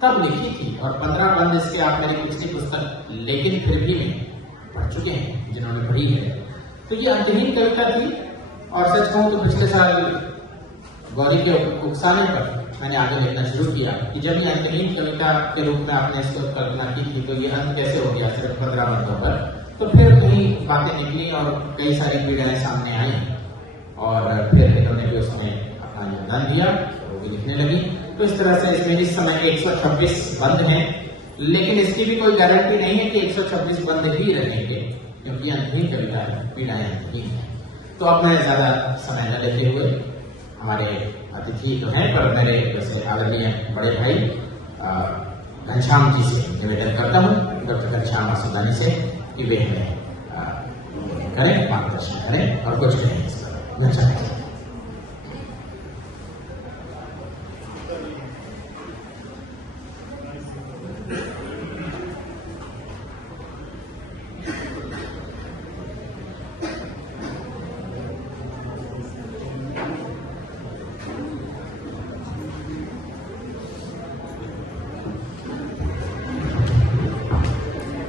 कब लिखी थी और 15 बंद इसके आप मेरी कुछ की पुस्तक लेकिन फिर भी में पढ़ चुके हैं जिन्होंने पढ़ी है। तो ये अंतहीन कविता थी और सच कहूं तो पिछले साल गौरी के उकसाने पर मैंने आगे लिखना शुरू किया कि जब ये अंतहीन कविता के रूप में आपने इसको कल्पना की थी तो ये अंत कैसे हो गया सिर्फ 15 बंदों पर। तो फिर कहीं बातें निकली और कई सारी पीड़ाएं सामने आई और फिर इन्होंने भी उसमें अपना योगदान दिया, वो भी लिखने लगी। तो इस तरह से इसमें इस समय 126 बंद हैं, लेकिन इसकी भी कोई गारंटी नहीं है कि 126 बंद ही रहेंगे, क्योंकि अंतहीन कविता है, पीड़ाएं अंतहीन है। तो अब मैं ज्यादा समय न लेते हुए हमारे अतिथि तो हैं पर मेरे जैसे आदरणीय बड़े भाई घनश्याम जी से निवेदन करता हूँ, डॉक्टर घनश्याम आसुदानी से, कि वे हमें करें, मार्गदर्शन करें और कुछ करें इस पर। घनश्याम जी।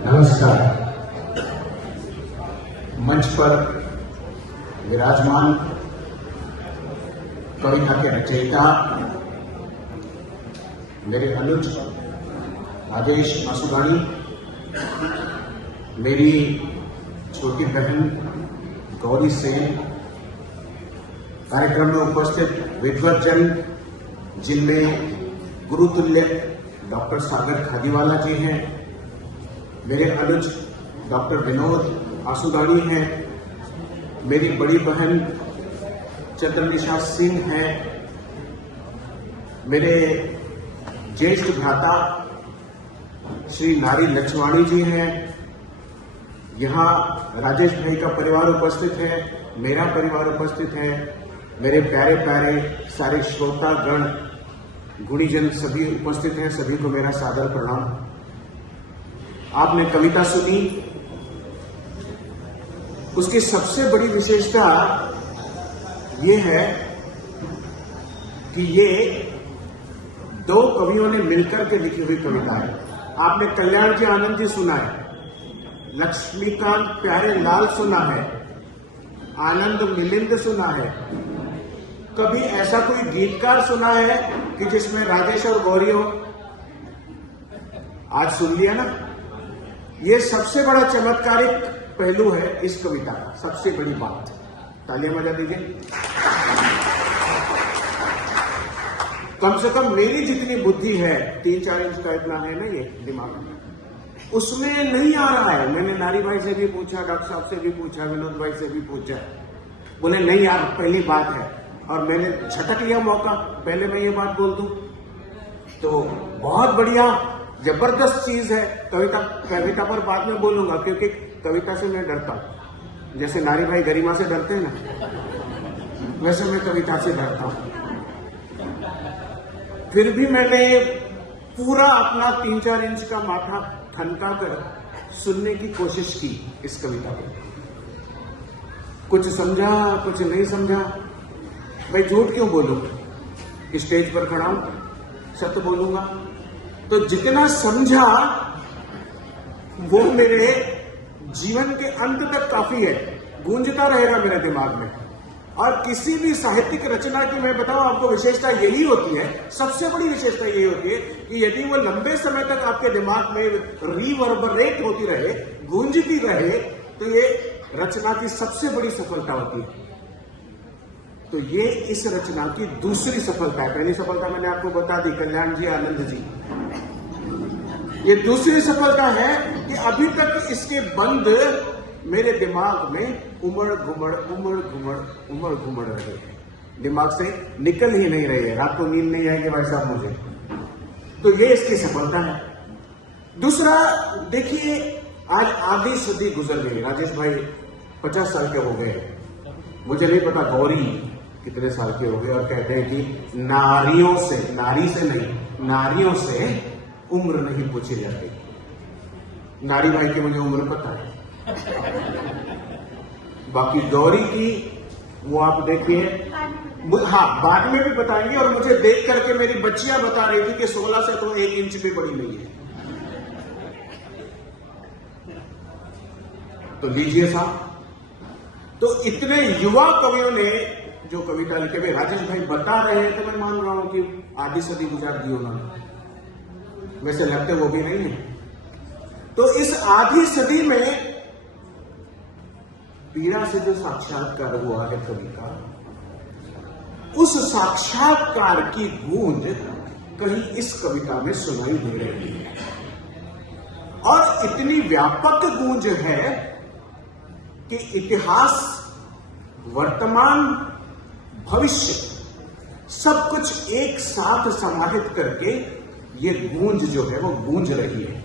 नमस्कार। मंच पर विराजमान कविता के रचयिता मेरे अनुज राजेश आसुदानी, मेरी छोटी बहन गौरी सेन, कार्यक्रम में उपस्थित विद्वत जन जिनमें गुरुतुल्य डॉक्टर सागर खादीवाला जी हैं, मेरे अनुज डॉक्टर विनोद आसुदानी हैं, मेरी बड़ी बहन चंद्रनिशा सिंह हैं, मेरे ज्येष्ठ भ्राता श्री नारी लक्ष्मणी जी हैं, यहाँ राजेश भाई का परिवार उपस्थित है, मेरा परिवार उपस्थित है, मेरे प्यारे प्यारे सारे श्रोतागण गुणीजन सभी उपस्थित हैं, सभी को मेरा सादर प्रणाम। आपने कविता सुनी, उसकी सबसे बड़ी विशेषता ये है कि ये दो कवियों ने मिलकर के लिखी हुई कविता है। आपने कल्याण जी आनंद जी सुना है, लक्ष्मीकांत प्यारे लाल सुना है, आनंद मिलिंद सुना है। कभी ऐसा कोई गीतकार सुना है कि जिसमें राजेश और गौरी हो? आज सुन लिया ना। ये सबसे बड़ा चमत्कारिक पहलू है इस कविता का, सबसे बड़ी बात। तालियां बजा दीजिए। कम से कम मेरी जितनी बुद्धि है, 3-4 इंच का इतना है ना ये दिमाग में, उसमें नहीं आ रहा है। मैंने नारी भाई से भी पूछा, डॉक्टर साहब से भी पूछा, विनोद भाई से भी पूछा, बोले नहीं यार पहली बात है। और मैंने झटक लिया मौका, पहले मैं ये बात बोल दूं तो बहुत बढ़िया जबरदस्त चीज है। कविता पर बाद में बोलूंगा, क्योंकि कविता से मैं डरता हूं। जैसे नारी भाई गरिमा से डरते हैं ना, वैसे मैं कविता से डरता हूं। फिर भी मैंने पूरा अपना 3-4 इंच का माथा ठनका कर सुनने की कोशिश की इस कविता को। कुछ समझा, कुछ नहीं समझा। भाई झूठ क्यों बोलूं, स्टेज पर खड़ा हूं, सत्य बोलूंगा। तो जितना समझा वो मेरे जीवन के अंत तक काफी है, गूंजता रहेगा मेरे दिमाग में। और किसी भी साहित्यिक रचना की मैं बताऊं आपको विशेषता यही होती है, सबसे बड़ी विशेषता यही होती है कि यदि वो लंबे समय तक आपके दिमाग में रिवर्बरेट होती रहे, गूंजती रहे, तो ये रचना की सबसे बड़ी सफलता होती है। तो ये इस रचना की दूसरी सफलता है। पहली सफलता मैंने आपको बता दी, कल्याण जी आनंद जी। ये दूसरी सफलता है कि अभी तक इसके बंद मेरे दिमाग में उमड़ घुमड़ रहे हैं, दिमाग से निकल ही नहीं रही है। रात को नींद नहीं आएगी भाई साहब मुझे। तो ये इसकी सफलता है। दूसरा देखिए, आज आधी सदी गुजर गई, राजेश भाई 50 साल के हो गए, मुझे नहीं पता गौरी कितने साल के हो गए। और कहते हैं कि नारियों से, नारी से नहीं, नारियों से उम्र नहीं पूछी जाती। नारी भाई की मुझे उम्र पता है, बाकी गौरी की वो आप देखिए। हाँ, बाद में भी बताएंगे। और मुझे देख करके मेरी बच्चियां बता रही थी कि 16 से तो 1 इंच भी बड़ी नहीं है। तो लीजिए साहब, तो इतने युवा कवियों ने जो कविता लिखे, भाई राजेश भाई बता रहे हैं तो मैं मान रहा हूं कि आधी सदी गुजार दी उन्होंने, वैसे लगते वो भी नहीं है। तो इस आधी सदी में पीड़ा से जो साक्षात्कार हुआ है कवि का, उस साक्षात्कार की गूंज कहीं इस कविता में सुनाई दे रही है। और इतनी व्यापक गूंज है कि इतिहास, वर्तमान, भविष्य सब कुछ एक साथ समाहित करके ये गूंज जो है वो गूंज रही है।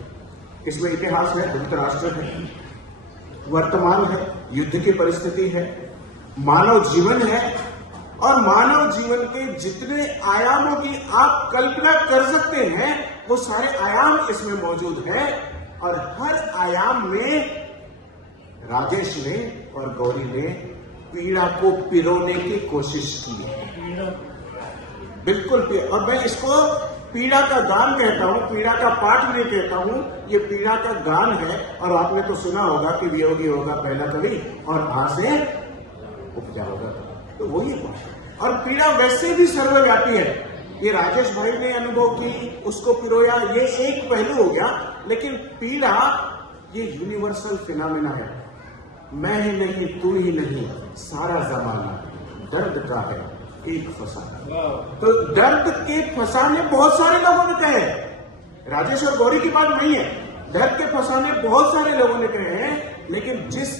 इसमें इतिहास है, धृतराष्ट्र है, वर्तमान है, युद्ध की परिस्थिति है, मानव जीवन है, और मानव जीवन के जितने आयामों की आप कल्पना कर सकते हैं वो सारे आयाम इसमें मौजूद है। और हर आयाम में राजेश ने और गौरी ने पीड़ा को पिरोने की कोशिश की है, बिल्कुल। और मैं इसको पीड़ा का गान कहता हूं, पीड़ा का पाठ नहीं कहता हूं, ये पीड़ा का गान है। और आपने तो सुना होगा कि वियोगी होगा पहला कवि और आ से उपजा होगा, तो वही है। और पीड़ा वैसे भी सर्वव्यापी है। ये राजेश भाई ने अनुभव की, उसको पिरोया, ये एक पहलू हो गया। लेकिन पीड़ा ये यूनिवर्सल फिनोमेना है। मैं ही नहीं, तू ही नहीं, सारा जमाना दर्द का है एक फसाना। तो दर्द के फसाने बहुत सारे लोगों ने कहे हैं, राजेश और गौरी की बात नहीं है। दर्द के फसाने बहुत सारे लोगों ने कहे हैं, लेकिन जिस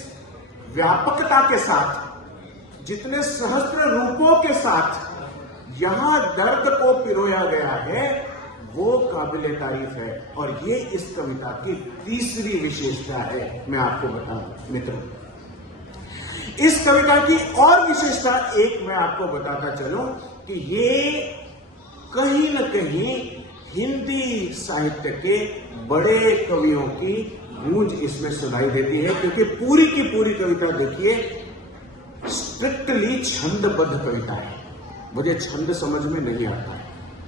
व्यापकता के साथ, जितने सहस्त्र रूपों के साथ यहां दर्द को पिरोया गया है वो काबिले तारीफ है। और ये इस कविता की तीसरी विशेषता है। मैं आपको बताऊं मित्रों, इस कविता की और विशेषता एक मैं आपको बताता चलूं कि ये कहीं न कहीं हिंदी साहित्य के बड़े कवियों की गूंज इसमें सुनाई देती है। क्योंकि पूरी की पूरी कविता देखिए स्ट्रिक्टली छंदबद्ध कविता है। मुझे छंद समझ में नहीं आता है,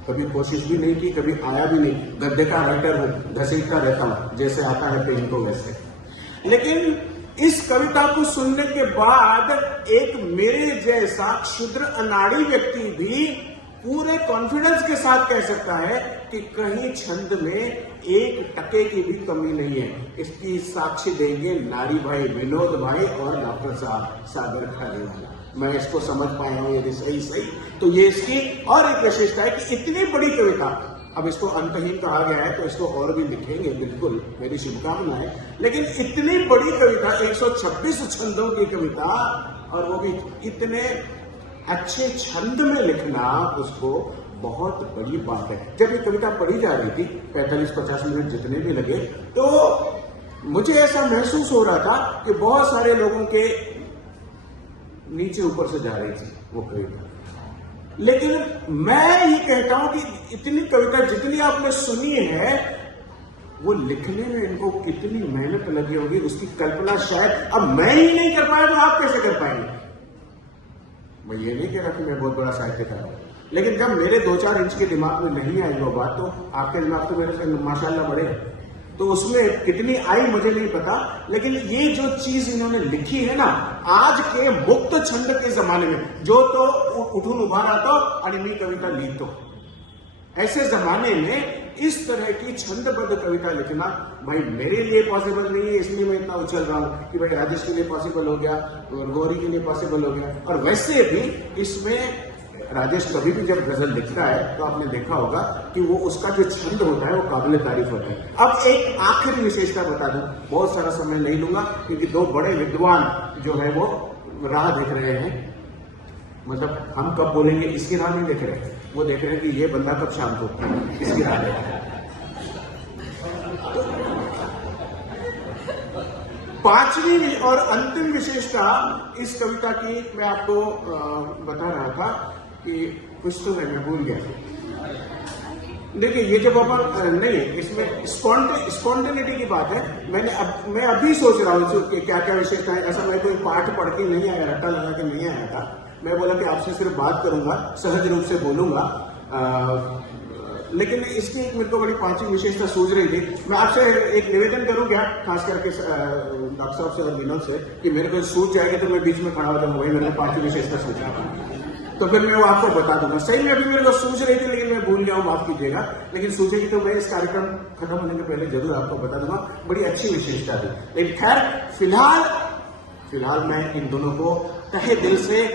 कभी कोशिश भी नहीं की, कभी आया भी नहीं। गद्य का राइटर हूं, घसीटता रहता हूं, जैसे आता है पेन को वैसे। लेकिन इस कविता को सुनने के बाद एक मेरे जैसा क्षुद्र अनाड़ी व्यक्ति भी पूरे कॉन्फिडेंस के साथ कह सकता है कि कहीं छंद में एक टके की भी कमी नहीं है। इसकी साक्षी देंगे नारी भाई विनोद भाई और डॉक्टर साहब सागर खालीवाला। मैं इसको समझ पाया हूं यदि सही। तो ये इसकी और एक विशेषता है कि इतनी बड़ी कविता, अब इसको अंतहीन कहा गया है तो इसको और भी लिखेंगे, बिल्कुल मेरी शुभकामनाएं। लेकिन इतनी बड़ी कविता, 126 छंदों की कविता, और वो भी इतने अच्छे छंद में लिखना, उसको बहुत बड़ी बात है। जब ये कविता पढ़ी जा रही थी, 45-50 मिनट जितने भी लगे, तो मुझे ऐसा महसूस हो रहा था कि बहुत सारे लोगों के नीचे ऊपर से जा रही थी वो कविता। लेकिन मैं ये कहता हूं कि इतनी कविता जितनी आपने सुनी है, वो लिखने में इनको कितनी मेहनत लगी होगी, उसकी कल्पना शायद अब मैं ही नहीं कर पाया तो आप कैसे कर पाएंगे। मैं ये नहीं कह रहा कि मैं बहुत बड़ा साहित्यकार हूं, लेकिन जब मेरे 2-4 इंच के दिमाग में नहीं आई वो बात, तो आपके दिमाग तो मेरे से माशाल्लाह बड़े हैं, तो उसमें कितनी आई मुझे नहीं पता। लेकिन ये जो चीज इन्होंने लिखी है ना, आज के मुक्त छंद के जमाने में, जो तो उठून उभा रहा था और मी कविता ली, तो ऐसे जमाने में इस तरह की छंदबद्ध कविता लिखना भाई मेरे लिए पॉसिबल नहीं है। इसलिए मैं इतना उछल रहा हूं कि भाई राजेश के लिए पॉसिबल हो गया और गौरी के लिए पॉसिबल हो गया। और वैसे भी इसमें राजेश कभी भी जब गजल लिखता है तो आपने देखा होगा कि वो उसका जो छंद होता है वो काबिल तारीफ होता है। अब एक आखिरी विशेषता बता दूं, बहुत सारा समय नहीं लूंगा क्योंकि 2 बड़े विद्वान जो है वो राह देख रहे हैं। मतलब हम कब बोलेंगे इसकी राह नहीं देख रहे, वो देख रहे हैं कि ये बंदा कब शांत होता है, इसकी राह देख रहे हैं। 5वीं और अंतिम विशेषता इस कविता की मैं आपको बता रहा था कि कुछ तो मैं भूल गया। देखिए ये जब अपन नहीं, इसमें स्पॉन्टेनिटी की बात है। मैं अभी सोच रहा हूँ कि क्या क्या विशेषता है। ऐसा मैं कोई पाठ पढ़ के नहीं आया, रट्टा लगा के नहीं आया था। मैं बोला कि आपसे सिर्फ बात करूंगा, सहज रूप से बोलूंगा। लेकिन इसकी एक मेरे को बड़ी पांचवी विशेषता सूझ रही थी। मैं आपसे एक निवेदन करूं क्या, खास करके डॉक्टर साहब से और विनोद से, कि मेरे को सूझ जाएगा तो मैं बीच में खड़ा हो जाऊंगा, भाई मेरे को पांचवी विशेषता सूझ रहा तो फिर मैं वो आपको बता दूंगा। सही में अभी मेरे को सूझ रही थी, लेकिन मैं भूल गया हूं, माफ कीजिएगा। लेकिन सूझेगी तो मैं इस कार्यक्रम खत्म होने के पहले जरूर आपको बता दूंगा। बड़ी अच्छी विशेषता थी। लेकिन खैर फिलहाल मैं इन दोनों को तहे दिल से,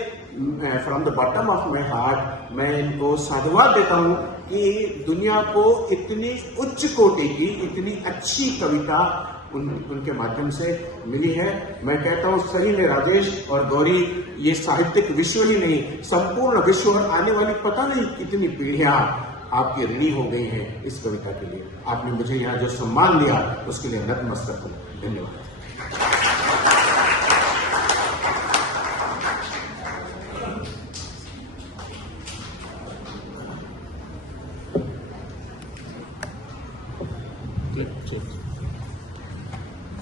from the bottom of my heart, मैं इनको साधुवाद देता हूं कि दुनिया को इतनी उच्च कोटि की, इतनी अच्छी कविता उनके माध्यम से मिली है। मैं कहता हूं सही में राजेश और गौरी, ये साहित्यिक विश्व ही नहीं, संपूर्ण विश्व और आने वाली पता नहीं कितनी पीढ़ियां आपकी ऋणी हो गई हैं इस कविता के लिए। आपने मुझे यहाँ जो सम्मान दिया उसके लिए नतमस्तक हूं। धन्यवाद।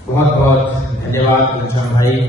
बहुत बहुत धन्यवाद घनश्याम भाई।